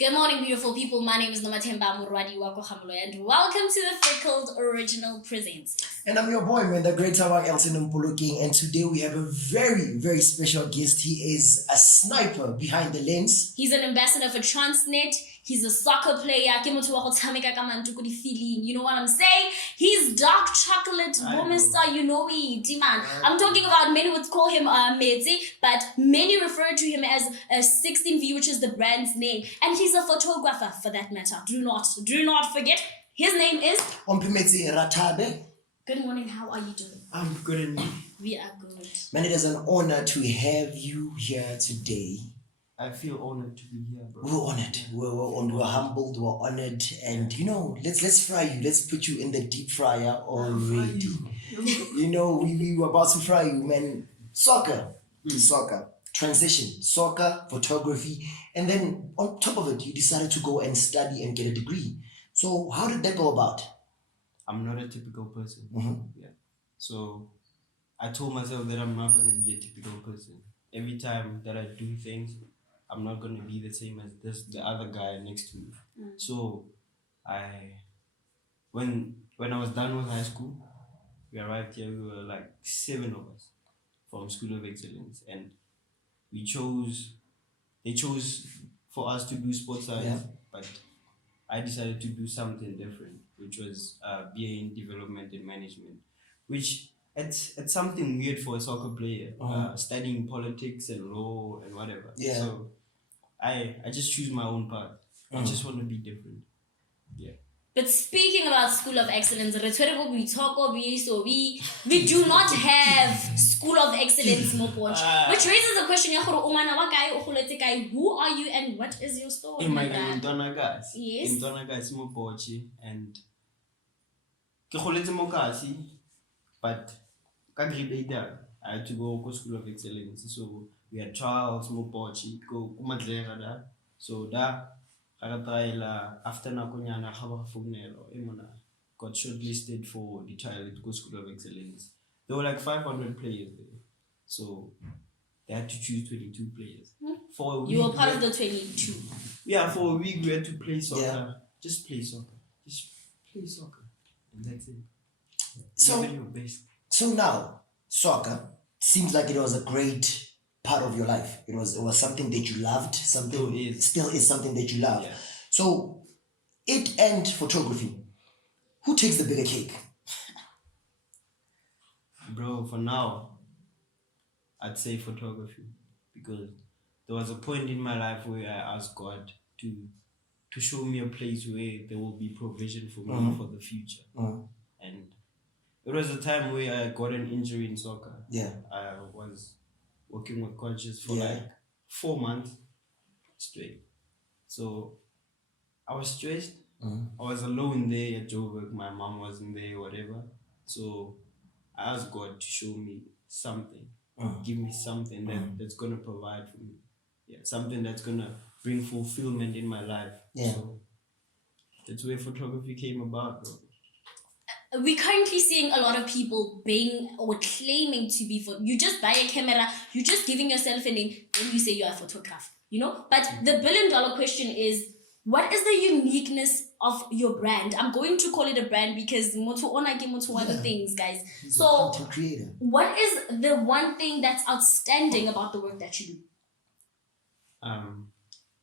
Good morning, beautiful people. My name is Nomathemba Murwadi Wakohamlo, and welcome to the Frickled Original Presents. And I'm your boy, man, the great Tawang Elton Mpuluking. And today we have a very, very special guest. He is a sniper behind the lens. He's an ambassador for Transnet. He's a soccer player. You know what I'm saying? He's dark chocolate, Bomista, you know it, man. I'm talking about, many would call him Omphemetse, but many refer to him as 16V, which is the brand's name. And he's a photographer, for that matter. Do not forget. His name is Omphemetse Rathabe. Good morning. How are you doing? I'm good, and you? We are good. Man, it is an honor to have you here today. I feel honored to be here, bro. We're honored. We're humbled. We're honored, and let's fry you. Let's put you in the deep fryer already. We were about to fry you, man. Soccer, transition, soccer, photography, and then on top of it, you decided to go and study and get a degree. So how did that go about? I'm not a typical person. Mm-hmm. Yeah. So I told myself that I'm not gonna be a typical person. Every time that I do things, I'm not gonna be the same as the other guy next to me. So when I was done with high school, we arrived here. We were like 7 of us from School of Excellence, and they chose for us to do sports science, but I decided to do something different, which was BA in development and management, which it's something weird for a soccer player, studying politics and law and whatever. Yeah. So I just choose my own path. I just want to be different. Yeah. But speaking about School of Excellence, we do not have School of Excellence Mopoch. Which raises the question, who are you and what is your story? In my guys. Yes. In guys Mopochi, and ke kgoletse mo Kasi, but ka grade 8 I had to go to School of Excellence. So we had trials Mopochi, go kumadlera da. So da after nakonyana got shortlisted for the trial at Go School of Excellence. There were like 500 players there. So they had to choose 22 players. For a week, you were part of the 22. Yeah, for a week we had to play soccer. Yeah. Just play soccer. And that's it. So, Give it your best. so now, soccer seems like it was a great part of your life. It was something that you loved, still is something that you love. Yeah. So, it and photography, who takes the bigger cake? Bro, for now, I'd say photography, because there was a point in my life where I asked God to show me a place where there will be provision for me for the future. And it was a time where I got an injury in soccer. Yeah. I was working with coaches for like 4 months straight. So I was stressed. I was alone there at Joburg. My mom wasn't there, whatever. So I asked God to show me something. Give me something that's going to provide for me. Yeah, something that's going to bring fulfillment in my life. Yeah. So that's where photography came about, bro. We're currently seeing a lot of people being or claiming to be you just buy a camera, you're just giving yourself a name, and you say you're a photographer, But the $1 billion question is, what is the uniqueness of your brand? I'm going to call it a brand because things, guys. He's So a content creator. what is the one thing that's outstanding about the work that you do?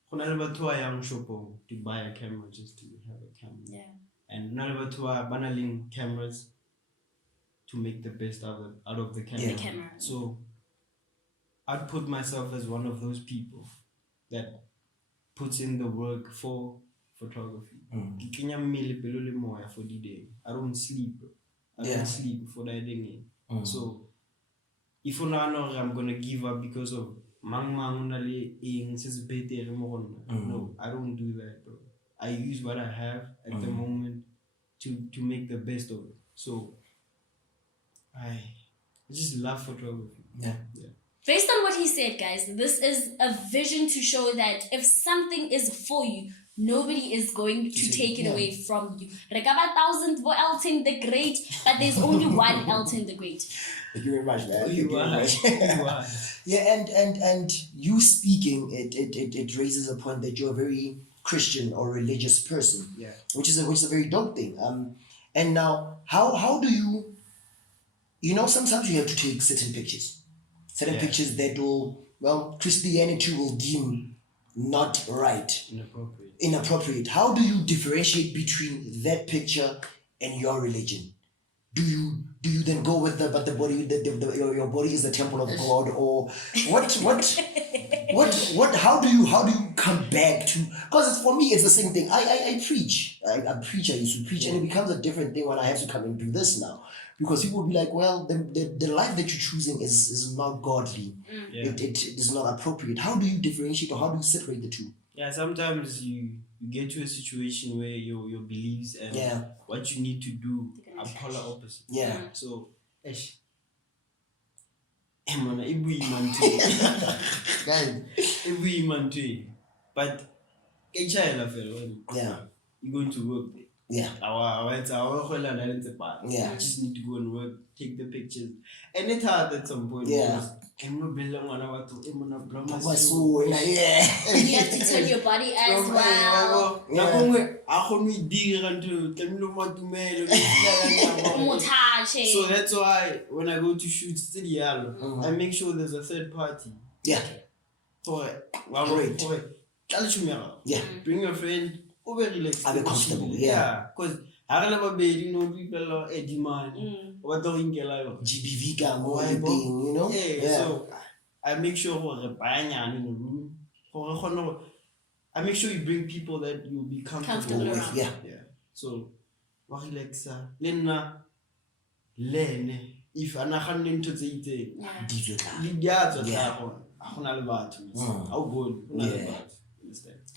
Go na le batho ba yang shopong to buy a camera just to have a camera. Yeah. And none of batho ba na le cameras to make the best out of the camera. The camera. So I'd put myself as one of those people that puts in the work for photography. Ke kenya mmele pelo le moya for the day. I don't sleep, bro. I don't sleep for that day. So if I'm gonna give up because of no, I don't do that, bro. I use what I have at the moment to make the best of it. So I just love photography. Yeah. Based on what he said, guys, this is a vision to show that if something is for you, nobody is going to take it away from you. Rekaba 1,000 for Elton the Great, but there's only one Elton the Great. Thank you very much, man. You are. Yeah, and you speaking, it raises a point that you're very Christian or religious person. Yeah. Which is a very dope thing. And now how do you, sometimes you have to take certain pictures. Certain Yeah. pictures that will, Christianity will deem not right, inappropriate. How do you differentiate between that picture and your religion? Do you then go with but the body, your body is the temple of God, or what how do you come back to, because for me it's the same thing. I preach. I used to preach, and it becomes a different thing when I have to come and do this now, because people will be like, well, the life that you're choosing is not godly. It is not appropriate. How do you differentiate, or how do you separate the two? Yeah, sometimes you get to a situation where your beliefs and what you need to do are polar opposite. Yeah. So, guys, but Yeah. you're going to work there. Yeah. I Yeah. just need to go and work, take the pictures. And it's hard at some point. Yeah. Because Yeah. You have to turn your body as well. So that's why when I go to shoot studio, I make sure there's a third party. Yeah. Great. Yeah. Bring your friend, over relaxed. I'll be comfortable. Yeah. Because I don't know people are demand. What do you get? GBV got more thing, Yeah. So I make sure for the in the room. I make sure you bring people that you'll be comfortable with. around. Yeah. So, relaxa. Learn. If I'm not going to say it,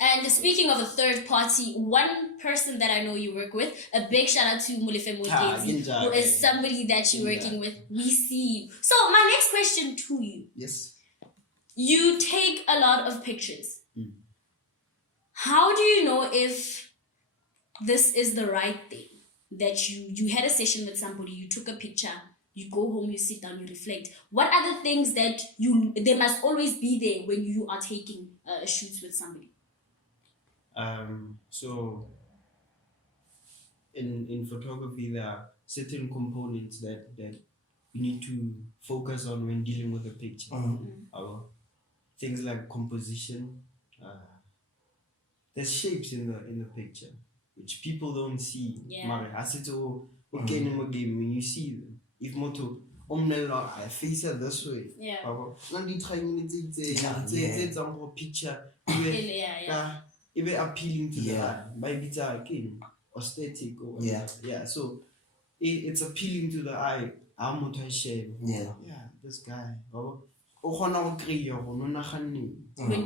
And speaking of a third party, one person that I know you work with, a big shout out to Omphemetse Rathabe, who is somebody that you're working with. We see you. So my next question to you. Yes. You take a lot of pictures. How do you know if this is the right thing? That you had a session with somebody, you took a picture, you go home, you sit down, you reflect. What are the things that they must always be there when you are taking shoots with somebody? So in photography, there are certain components that you need to focus on when dealing with a picture. Things like composition. There's shapes in the picture which people don't see. I said to when you see them, if moto I face it this way. Picture. Even appealing to the eye. Maybe it's aesthetic or so it's appealing to the eye. I'm not ashamed. This guy. When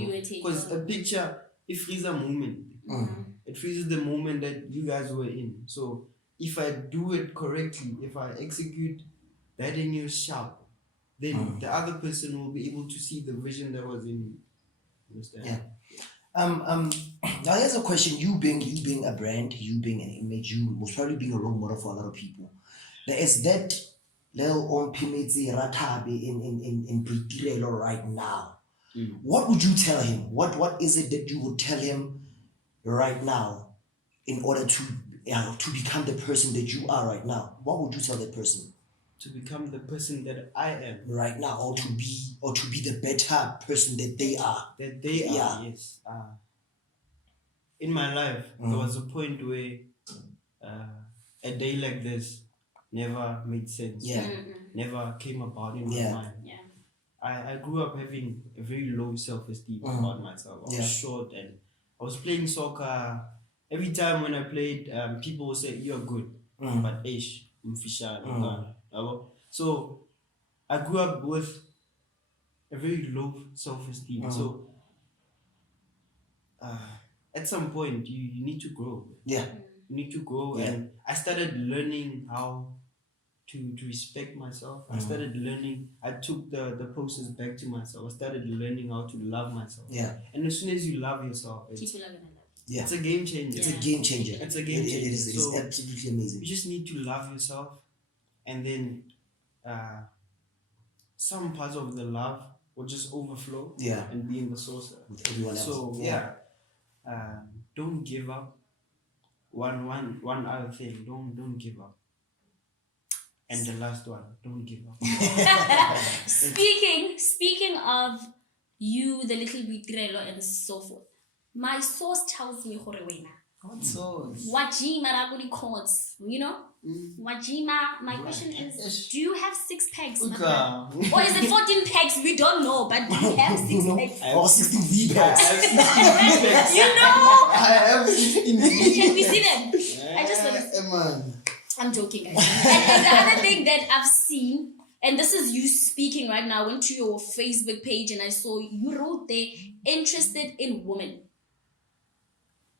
you were taking, because a picture, it freezes a moment. It freezes the moment that you guys were in. So if I do it correctly, if I execute that in your sharp, then the other person will be able to see the vision that was in you. Understand? Yeah. Now here's a question. You being a brand, you being an image, you most probably being a role model for a lot of people. There is that little Omphemetse Rathabe in Frickled right now. What would you tell him? What is it that you would tell him right now in order to become the person that you are right now? What would you tell that person? To become the person that I am right now, or to be the better person that they are. That they are, yes. In my life, there was a point where a day like this never made sense. Never came about in my mind. I grew up having a very low self-esteem about myself. I was short and I was playing soccer. Every time when I played, people would say, "You're good," but ish, so I grew up with a very low self-esteem. So at some point, you need to grow. You need to grow, and I started learning how to respect myself. I started learning. I took the process back to myself. I started learning how to love myself. And as soon as you love yourself, it's a game changer. It's a game changer. It's a game changer. It is absolutely amazing. You just need to love yourself, and then some parts of the love will just overflow and be in the source with everyone else. So don't give up. One other thing, don't give up. And the last one, don't give up. Speaking of you, the little Bitrelo, and so forth, my source tells me Horewena. What sauce? Wajima Raguni courts, you know? Wajima, my question is, do you have 6 pegs? my friend? Or is it 14 pegs? We don't know, but do you have 6 pegs? Or 16 V packs. You know? I have 16 V. Can we see them? I just want to. Man. I'm joking, guys. And the other thing that I've seen, and this is you speaking right now, I went to your Facebook page and I saw you wrote there, interested in women.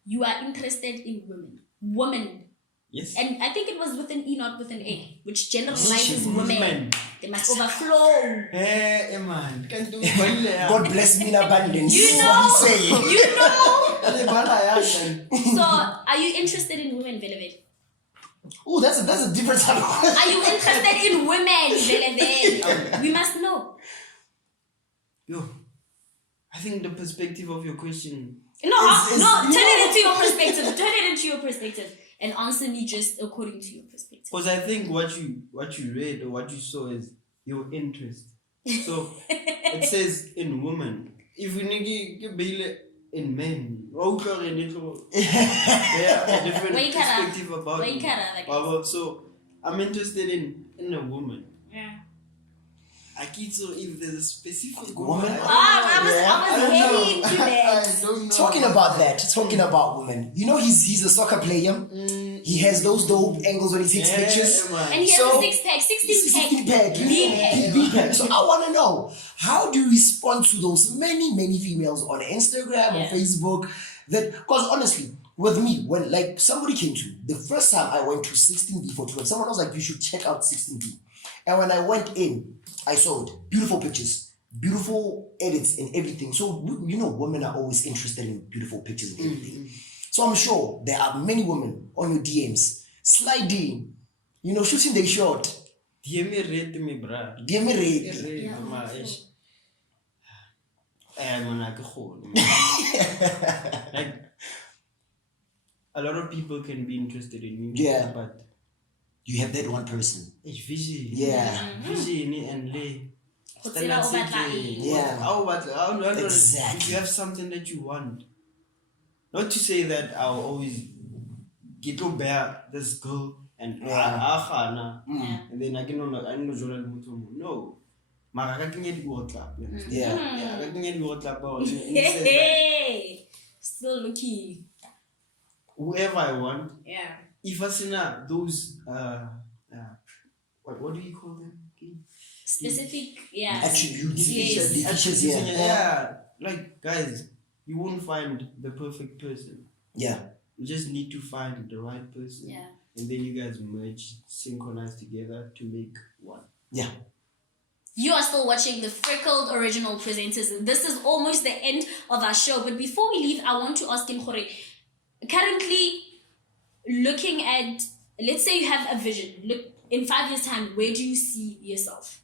You are interested in women. Women. Yes. And I think it was with an E, not with an A, which generalizes women. They must overflow. Hey, man. Can't do God bless me in abundance. You What know? he say. You know? it. So, are you interested in women, Velvet? Oh, that's a different type of question. Are you interested in women, Velvet? We must know. Yo, I think the perspective of your question. No, turn it into your perspective. Turn it into your perspective. And answer me just according to your perspective. Because I think what you read or what you saw is your interest. So it says in women. If we need in men, they have a different perspective about it. So I'm interested in a woman. Yeah. Akito, if there's a specific Woman? I was heading to that. don't know. Talking about women. You know he's a soccer player. He has those dope angles when he takes pictures. Man. And he has So, a 6-pack, 16 pack. pack. V-pack. So I want to know, how do you respond to those many females on Instagram or Facebook? Because honestly, with me, when like somebody came to the first time I went to 16B for 12, someone was like, you should check out 16B. And when I went in, I saw it. Beautiful pictures, beautiful edits and everything. So, you know, women are always interested in beautiful pictures and everything. So I'm sure there are many women on your DMs sliding, you know, shooting their shot. DM me rate me, bruh. DM me rate. Yeah, Man, like a lot of people can be interested in you. Yeah. But You have that one person. it's vision. Yeah. Vision and lay. Yeah. Exactly. If you have something that you want, not to say that I'll always get to bear this girl and Yeah. and then I know no. Mara ka kenya di-WhatsApp, you understand? Yeah. Ka kenya di-WhatsApp, Hey, still looking. whoever I want, Yeah. if I see those what do you call them? Specific, yeah. Attributes. Yes. Features, yeah. Yeah, like guys, you won't find the perfect person. Yeah. You just need to find the right person. Yeah. And then you guys merge, synchronize together to make one. Yeah. You are still watching the Frickled original presenters. This is almost the end of our show. But before we leave, I want to ask him, Jorge, currently looking at, let's say you have a vision. Look, in 5 years' time, where do you see yourself?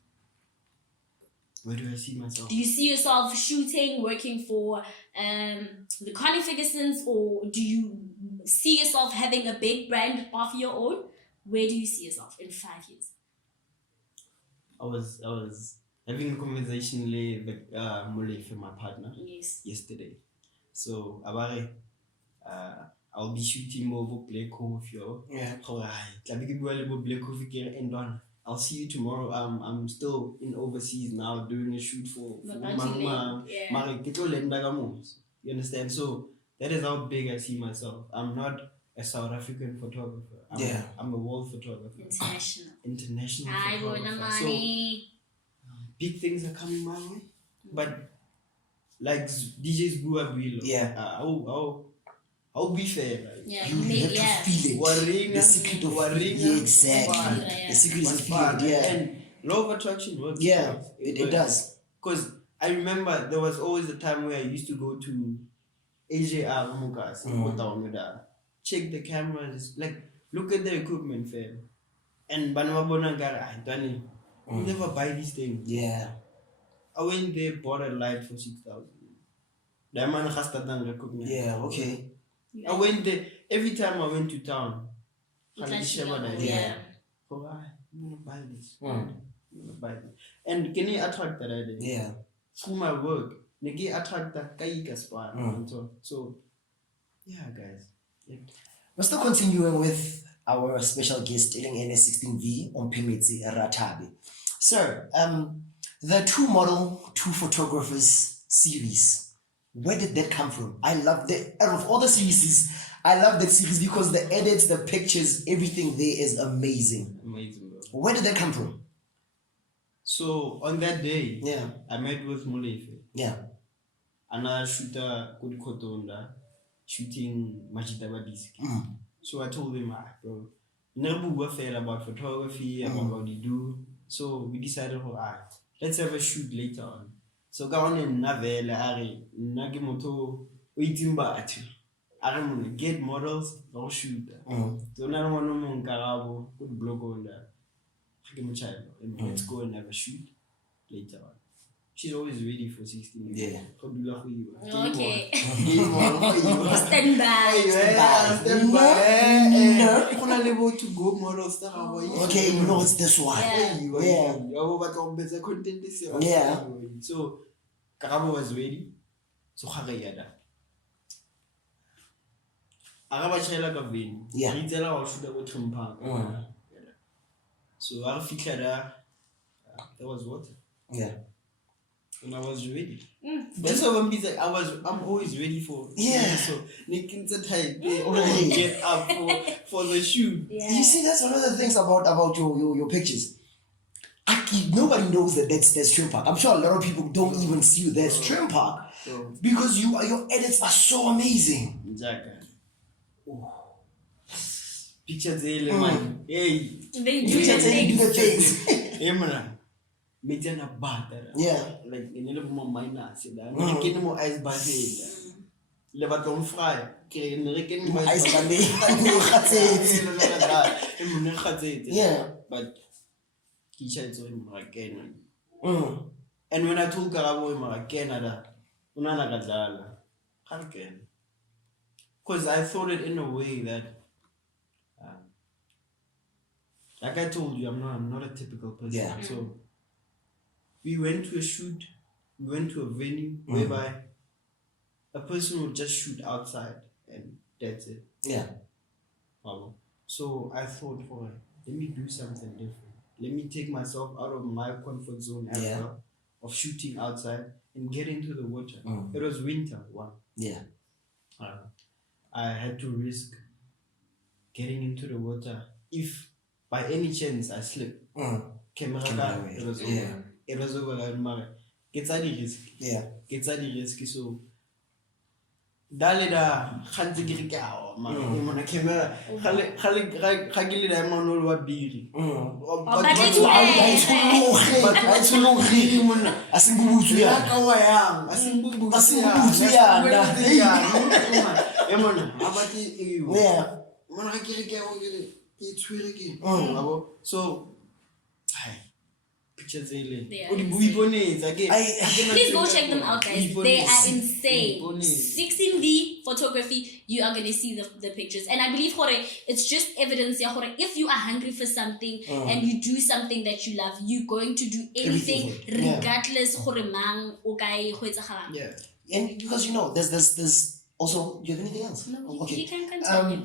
Where do I see myself? Do you see yourself shooting, working for the Connie Fergusons, or do you see yourself having a big brand of your own? Where do you see yourself in 5 years? I was having a conversation with Molefe, my partner, Yes. yesterday. So Abare, I'll be shooting more of Black Coffee. Yeah. I'll see you tomorrow. I'm still in overseas now doing a shoot for Mama. Yeah. You understand? So that is how big I see myself. I'm not a South African photographer. I'm a world photographer. International I want the photographer. money. So big things are coming my way. But like DJ's Bua Bilo. Yeah. I'll be fair. Right? Yeah, You have to feel it. Waringa, The secret of Waringa, yeah, exactly. Yeah. The secret is to feel fun. it, yeah. And law of attraction works. Yeah, it does. Because I remember there was always a time where I used to go to AJR Mukas, check the cameras, like look at the equipment, fam. And Banwabona Dani, you never buy these things. Yeah. I went there, bought a light for 6,000. That man has that done equipment. Yeah, okay. I went there every time I went to town. You I touch share your- what I yeah. Oh, I'm gonna buy this. Mm. I'm gonna buy this. And can you attract that idea? Yeah. Through my work, they get attract that guy aspire. Mm. So, yeah, guys. We're still continuing with our special guest, NS16V, Omphemetse Rathabe. Sir, the two model, two photographers series, where did that come from? I love that. Out of all the series, I love that series because the edits, the pictures, everything there is amazing. Amazing, bro. Where did that come from? So, on that day, Yeah. I met with Mulefe. Yeah. Another shooter, Kudi Kotonda, shooting Majita Disc. Mm. So I told him, bro, never fail about photography, about what you do. So we decided, let's have a shoot later on. So go on in Navela, Ari, Nagimoto, Uitimba atu. I'm get models, go shoot. So now I want to know Karabo, put blog on there. Let's go and have a shoot later on. She's always ready for 16 years. Yeah. Okay. Stand Stand by. Stand by. To go models. Okay, you know it's this one. Yeah. Yeah. So Karabo was ready. So Hagayada. Arabachela Gavin. Yeah. Ritela or should have Trumpa. So I think that was what? Yeah. And I was ready. That's why I'm busy. I'm always ready for. Yeah. So Nick's a type. They already get up for the shoot. Yeah. You see, that's one of the things about your pictures. Nobody knows that's Trim Park. I'm sure a lot of people don't even see you that's Trim Park because your edits are so amazing. Exactly. Pictures, man. Hey. They do Pictures the and you do the things. things. Hey, man. Mediana butter. Yeah. Like in a little more minor. You get more ice butter. Lebat on fry. Ice candy. Yeah. But Kisha is in Maracana. And when I told Karabo in Maracana, Unana Gazala, Harken. Because I thought it in a way that, like I told you, I'm not a typical person. Yeah. So we went to a shoot, we went to a venue whereby a person would just shoot outside and that's it. Yeah. So I thought, let me do something different. Let me take myself out of my comfort zone as well of shooting outside and get into the water. It was winter, Yeah. I had to risk getting into the water. If by any chance I slip, camera it was over. Yeah. It was over. Get the risk. Yeah. Get the risk. So Dalida Hanti Girikao, man, camera, Hagili Diamond what be. But it's so pictures They are please go check them out, guys. They are insane. 16V photography, you are going to see the pictures. And I believe it's just evidence if you are hungry for something and you do something that you love, you're going to do anything regardless. Yeah. And because there's also, do you have anything else? No, okay. you can continue.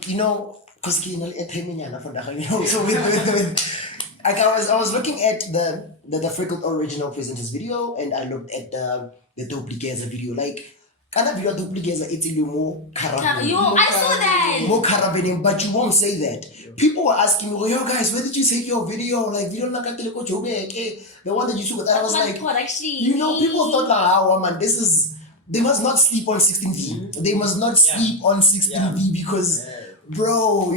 Because so with I was looking at the Frickled original presenters video and I looked at the Duplicata video. Like, kind of video Duplicata, it's a little more carabin. I saw that. More carabin, but you won't say that. People were asking me, yo guys, where did you take your video? Like, video the one that you took. I was like, people thought man, they must not sleep on 16V. They must not sleep on 16V because, bro,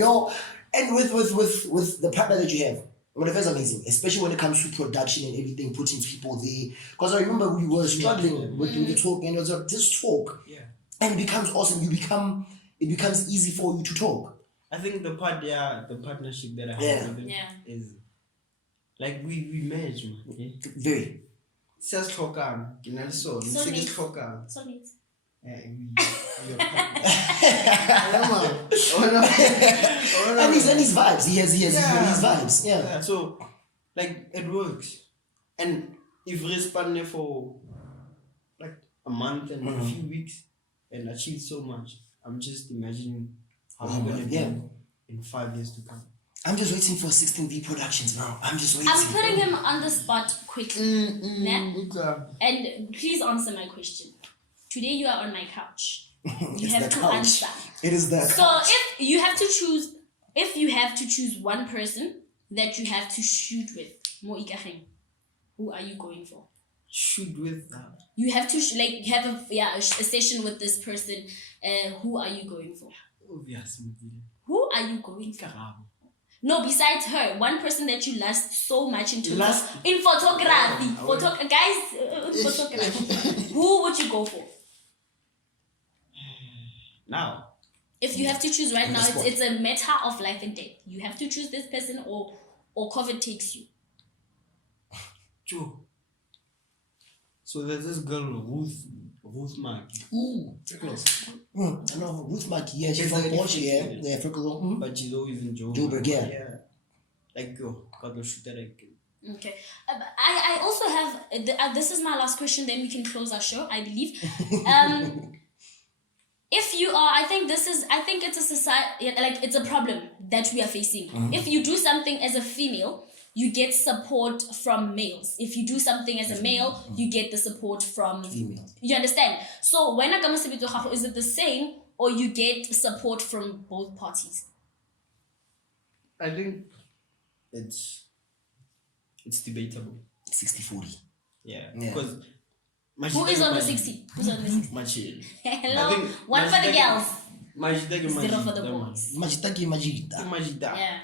and with the partner that you have, it's amazing, especially when it comes to production and everything, putting people there. Because I remember we were struggling with the talk, and it was just talk, and it becomes awesome. It becomes easy for you to talk. I think the partnership that I have with him is like we manage, man. Okay? Very. Just talk, And his vibes. He has his vibes. Yeah. Yeah, so like it works. And if we respond for like a month and a few weeks and achieve so much, I'm just imagining how I'm gonna be in 5 years to come. I'm just waiting for 16V Productions now. I'm just waiting. I'm putting him on the spot quickly. Nah? Exactly. And please answer my question. Today you are on my couch. You It's have the to couch. answer. It is that. So if you have to choose one person that you have to shoot with, Mo Ikageng, who are you going for? Shoot with that. You have to have a session with this person. Who are you going for? Obviously. Who are you going for? No, besides her, one person that you lust so much in photography. Photography. Who would you go for? Now. If you have to choose right On the now, spot. it's a matter of life and death. You have to choose this person or COVID takes you. True. So there's this girl, Ruth Mark. Ooh, Frickled. I know Ruth Mark. Yeah, she's from Porsche. Yeah, Frickled. But she's always in Joburg, yeah. Like, go. Got to shoot that again. Okay. I also have, this is my last question, then we can close our show, I believe. If you are, I think it's a society, like it's a problem that we are facing. If you do something as a female, you get support from males. If you do something as a male, you get the support from Female. You understand? So when I come to is it the same or you get support from both parties? I think it's debatable. 60-40. Yeah. Yeah. Because Who is on the 60? Who's on the 60? Machine. Hello? One for the girls. Zero for the boys. Majitaki Majita. Yeah.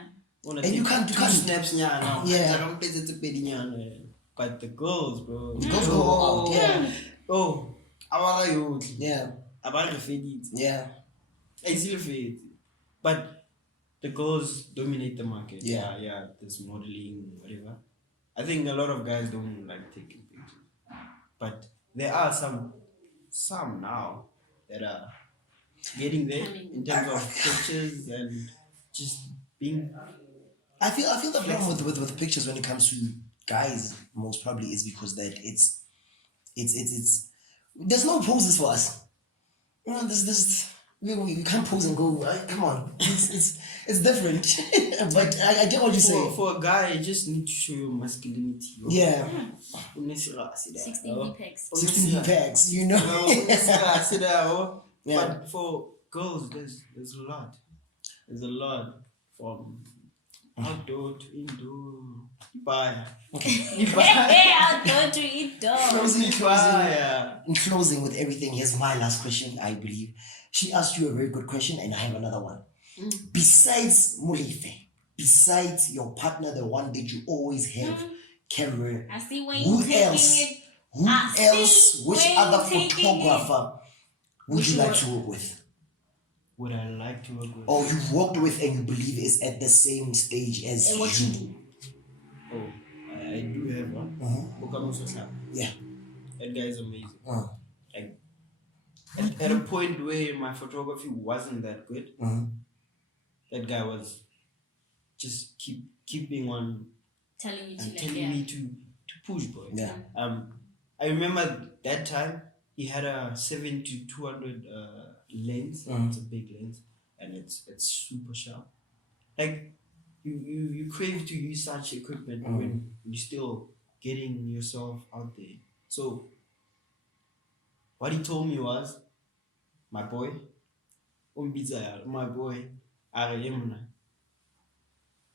And you can't. Snaps now. Yeah. But the girls, bro. The girls go all out. Yeah. Oh, abara youth. Yeah. Abara fedit. Yeah. It's still fed. But the girls dominate the market. Yeah. Yeah. There's modeling, whatever. I think a lot of guys don't like taking pictures. But there are some now that are getting there in terms of pictures and just being. I feel the problem with pictures when it comes to guys most probably is because that it's there's no poses for us. You know, we can't pose and go. Right? Come on, it's different. But I get what you're saying. For a guy, you just need to show your masculinity. Yeah. 16 packs. 16 packs, you know. Yeah. But for girls, there's a lot. There's a lot from outdoor to indoor. Bye. Outdoor to indoor. In closing with everything, here's my last question, I believe. She asked you a very good question, and I have another one. Besides Mulife, besides your partner, the one that you always have, Cameron, I see when who you're taking else? it. Who else? Which when other you're taking photographer would you like to work with? Would I like to work with? Or you've worked with and you believe is at the same stage as And what you do. Oh, I do have one. Yeah. That guy is amazing. Uh-huh. Like, at a point where my photography wasn't that good, that guy was just keeping on Telling you to and telling me to push, boy. Yeah. I remember that time he had a 7-200 lens. It's a big lens, and it's super sharp. Like you crave to use such equipment when you're still getting yourself out there. So what he told me was, my boy,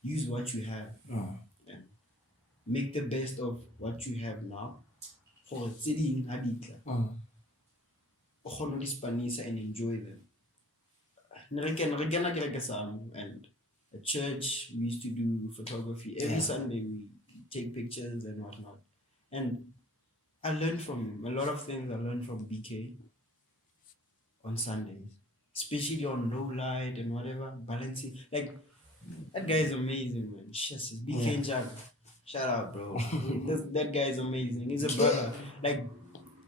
use what you have and make the best of what you have now. For sitting haditla, and enjoy them. And at church we used to do photography every Sunday. We take pictures and whatnot. And I learned from a lot of things. I learned from BK on Sundays, especially on low light and whatever, balancing. Like, that guy is amazing, man. Yes, BK Jack. Shout out, bro. That guy is amazing. He's a brother. Like,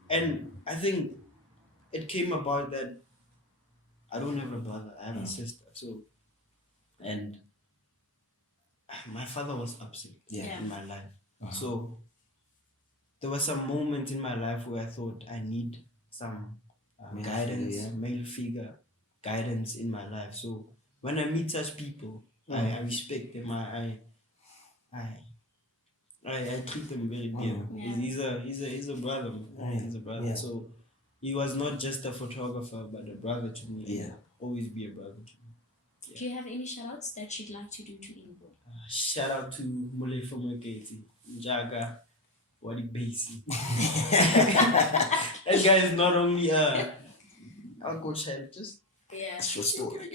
and I think it came about that I don't have a brother, I have a sister. So, and my father was absent in my life. So, there were some moments in my life where I thought I need some guidance, male figure guidance in my life. So, when I meet such people, I respect them. I treat them very dear. He's a brother. He's a brother. Yeah. So he was not just a photographer, but a brother to me. Yeah. Always be a brother to me. Yeah. Do you have any shout-outs that you'd like to do to anybody? Shout out to Mule from Eketi, Jaga, Wadi Basi. That guy is not only I'll go chat just. Yeah. Short story.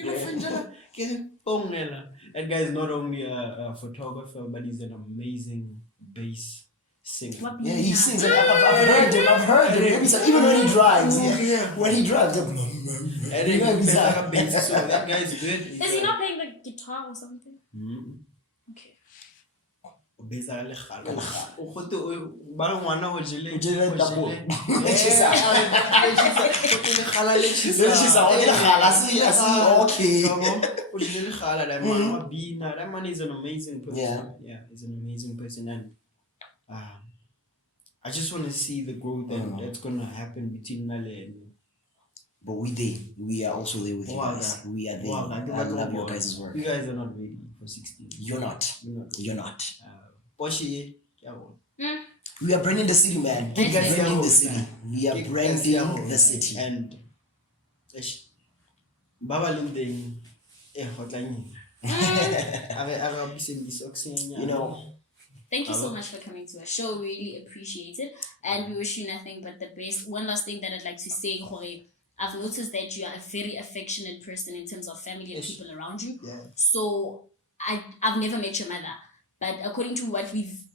That guy is not only a photographer, but he's an amazing bass singer. Yeah, he sings. I've heard him. Even when he drives. When he drives. And he plays like a bass, so that guy is good. Is he not playing the guitar or something? Okay. That man is an amazing person. Yeah, he's an amazing person, and I just want to see the growth that's gonna happen between Nale and. But we are also there with you guys. We are there. I love your guys' work. You guys are not ready for 16. You're not. Mm. We are branding the city, man. We are branding the city. We are branding the city. And Baba Linding, hotline. You know. Thank you so much for coming to our show. Really appreciate it. And we wish you nothing but the best. One last thing that I'd like to say, Jorge. I've noticed that you are a very affectionate person in terms of family and people around you. Yeah. So I've never met your mother, but according to what we've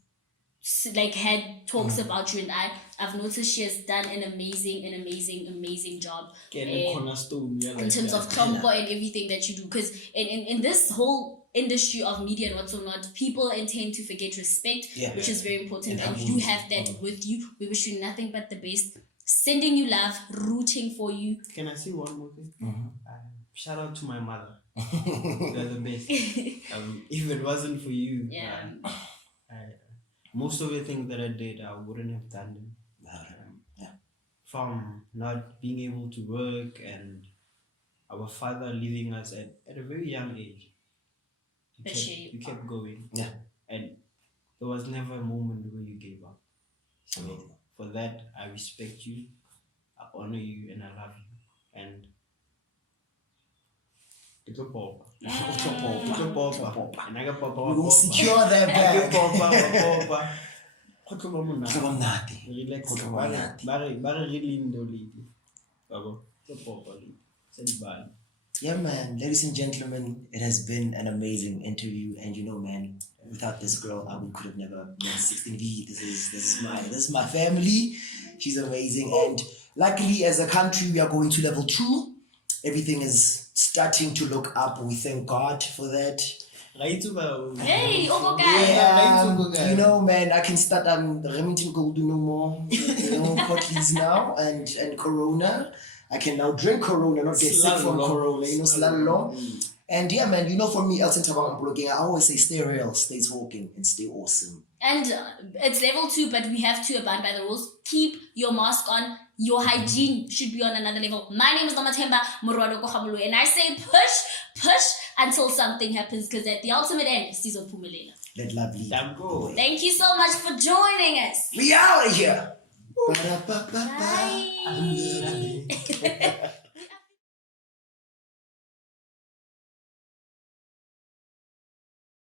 had talks about you and I've noticed she has done an amazing job in terms of combo and everything that you do. Because in this whole industry of media and what's not, people intend to forget respect, which is very important, and you have that with you. We wish you nothing but the best. Sending you love, rooting for you. Can I say one more thing? Shout out to my mother. You're the best. If it wasn't for you, most of the things that I did, I wouldn't have done them. From not being able to work and our father leaving us at a very young age. You kept going. Yeah. And there was never a moment where you gave up. So for that, I respect you, I honor you, and I love you. And it's a pop. We will secure that bag. Yeah, man. Ladies and gentlemen, it has been an amazing interview, and you know, man, without this girl, we could have never been 16V. This is my family. She's amazing, and luckily, as a country, we are going to level 2. Everything is starting to look up. We thank God for that. Hey, you know, man, I can start Remington Gold no more. You know, Cotleys now and Corona. I can now drink Corona, not get sick from Corona. You know, slalom. And yeah, man, you know, for me, Elton Tabang blogging, I always say stay real, stay talking, and stay awesome. And it's level 2, but we have to abide by the rules. Keep your mask on. Your hygiene should be on another level. My name is Nomathemba Murwado Kohabulu, and I say push until something happens, because at the ultimate end, Sizo Pumelela. That lovely. Thank you so much for joining us. We out of here. Bye.